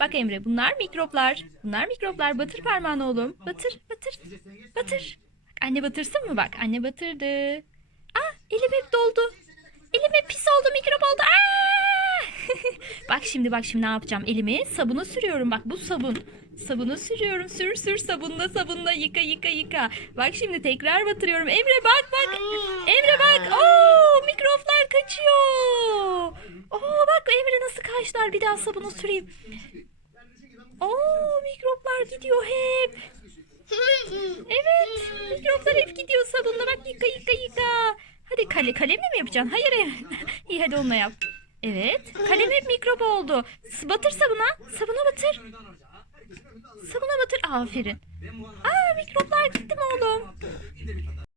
Bak Emre bunlar mikroplar. Bunlar mikroplar. Batır parmağını oğlum. Batır batır. Batır. Bak, anne batırsın mı bak? Anne batırdı. Aa elim hep doldu. Elim hep pis oldu mikrop oldu. Aa! bak şimdi bak şimdi ne yapacağım? Elimi sabuna sürüyorum. Bak bu sabun. Sabunu sürüyorum. Sür sür sabunla sabunla yıka yıka yıka. Bak şimdi tekrar batırıyorum. Emre bak bak. Emre bak. Oo mikroplar kaçıyor. Oo bak Kaçtılar. Bir daha sabunu süreyim. Oo mikroplar gidiyor hep. Evet. Mikroplar hep gidiyor sabunla. Bak yıka yıka yıka. Hadi kale kalemle mi yapacaksın? Hayır. İyi hadi onunla yap. Evet. Kalem hep mikrop oldu. Batır sabuna. Sabuna batır. Sabuna batır. Aferin. Aa mikroplar gitti mi oğlum?